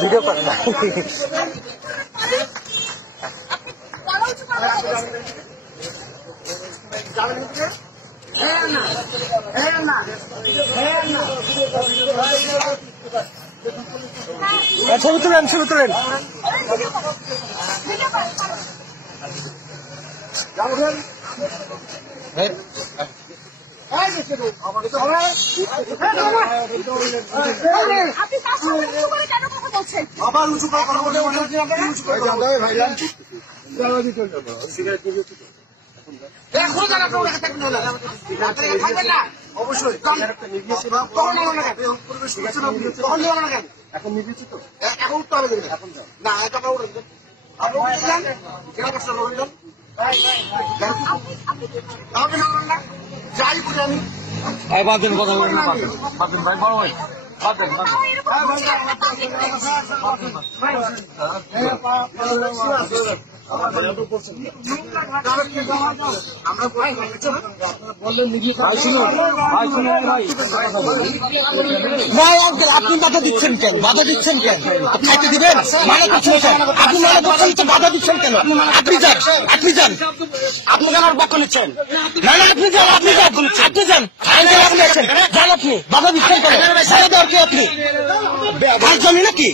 Video করে না। ছবি তুলেন, ছবি তুলেন। আবার উঁচু করে কথা বলে অবশ্যই এখন নির্বিচিত এখন উঠতে হবে এখন না যাই বলি আমি বাদেন কথা বলেন না, বাদেন ভাই, বড় ভাই বাদেন। আপনি বাধা দিচ্ছেন কেন? বাধা দিচ্ছেন কেন? খাইতে দিবেন? মানা করছেন কেন? আপনি মানা করছেন তো বাধা দিচ্ছেন কেন? আপনি যান, আপনি যান। আপনি কেন পক্ষ নিচ্ছেন? না না, আপনি যান, আপনি যান, আপনি যান। আপনি আছেন, যান আপনি। বাধা দিচ্ছেন কেন? বাধা দেওয়ার কি আপনি? জানি নাকি?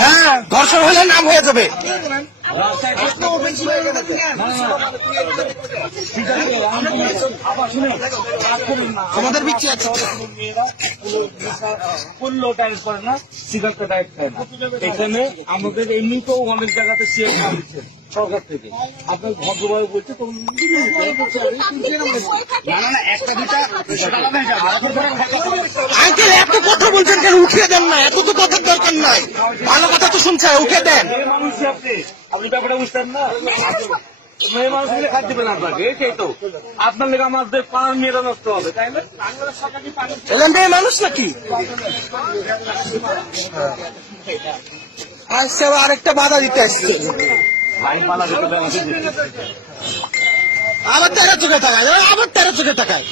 হ্যাঁ, ধর্ষণ হলে নাম হয়ে যাবে। আমাদের বিচ্ছি আছে, করলেও ডায়েট করে না, সিগারেটটা ডায়েট খায় না। এখানে আমাদের এমনিতেও অনেক জায়গাতে শেয়ার দিচ্ছে সরকার থেকে। আপনার ভদ্রভাবে বলছে আঙ্কেল এত কথা বলছেন কেন? উঠিয়ে দেন না, এত তো কথার দরকার নাই। ভালো কথা তো শুনছে, উঠে দেন। আপনি ব্যাপারটা বুঝতেন না। মেয়ে মানুষ মিলে খাদ্য দেবেন আপনাকে, এই তো আপনার লেগে আমাদের পান মেয়েরা নষ্ট হবে, তাই না? এলেন মেয়ে মানুষ নাকি? আচ্ছা, আরেকটা বাধা দিতে আসছে। আবার 13 চোখে টাকায়, আবার 13 চোখে টাকায়।